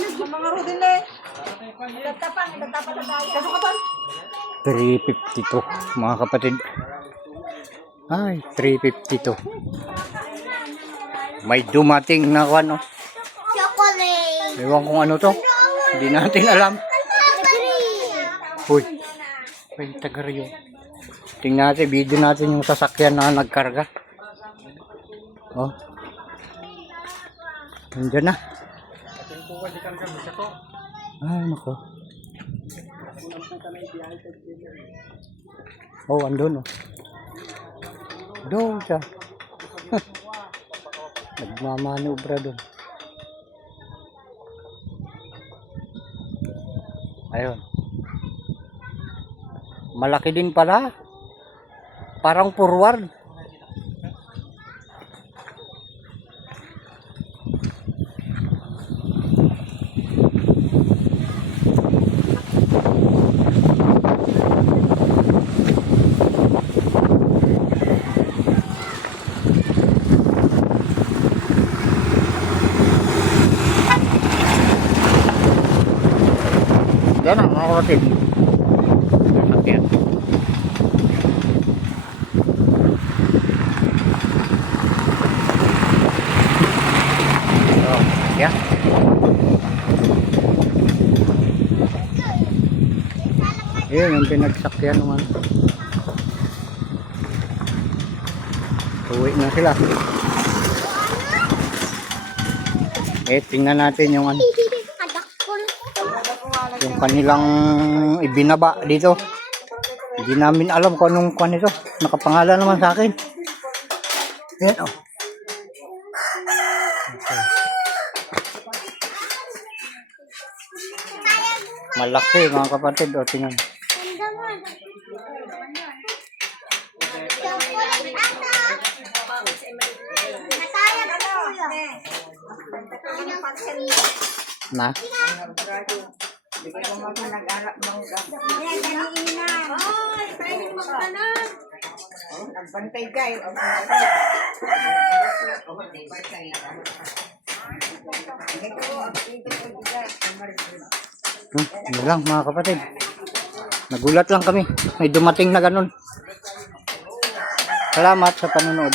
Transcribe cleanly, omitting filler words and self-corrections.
Mga rodin eh. Tatapang na tayo. Kaso ka 352 mga kapatid. Ay, 352. May dumating na ano. chocolate. Ewan kung ano to. Hindi natin alam. Uy. Ay, taga-Rio. Tingnan natin, video natin yung sasakyan na nagkarga. Oh. Nandiyan na. Ay, nako. Oh, andun oh. Doon siya. Nagmamanubra doon. Ayun. Malaki din pala. Parang forward. Yan ang mga kapatid. Ayan. Oh, yan. Ayan yung pinagsakyan naman. Uwi na sila. Tingnan natin yung ano. Yung kanilang ibinaba dito. Hindi namin alam kung anong kwan ito. Nakapangalan naman sa akin. Yan oh. Okay. Malaki mga kapatid. O tingnan. Na? Hindi ko nag-alap ng ganiinan. Ay, pwede magtanan. Nagbantay kayo. Yun lang mga kapatid. Nagulat lang kami. May dumating na ganun. Salamat sa panonood.